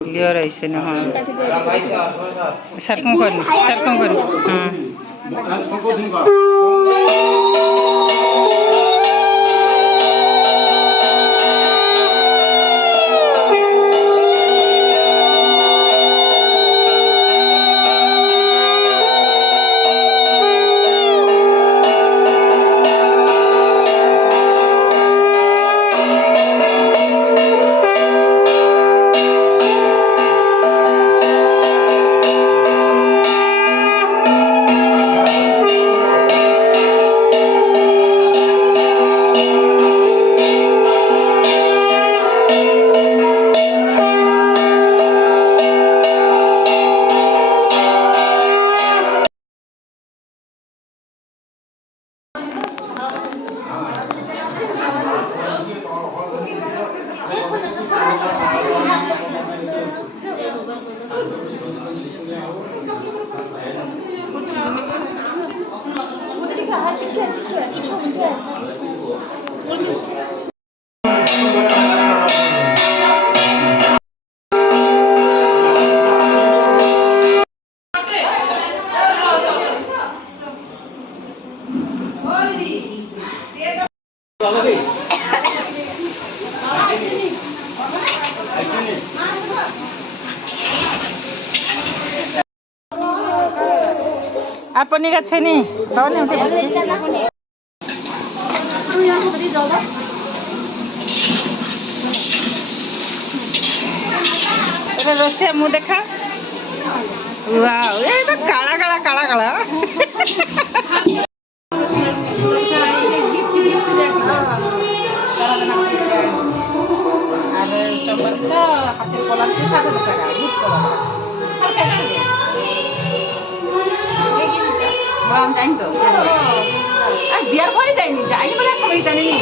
clear ऐसे न हाँ सरकम करी हाँ আপনি গেছে নি খাওয়ানি উঠে বসে ରୋଷେଇ ମୁଁ ଦେଖା ଏ ତ କାଳା କାଳା କାଳା କାଳା হাতের কলার 7,000 টাকা গিফট করা আমি জানি তো আর বিয়ার পরে যাইনি বলে সবাই জানেনি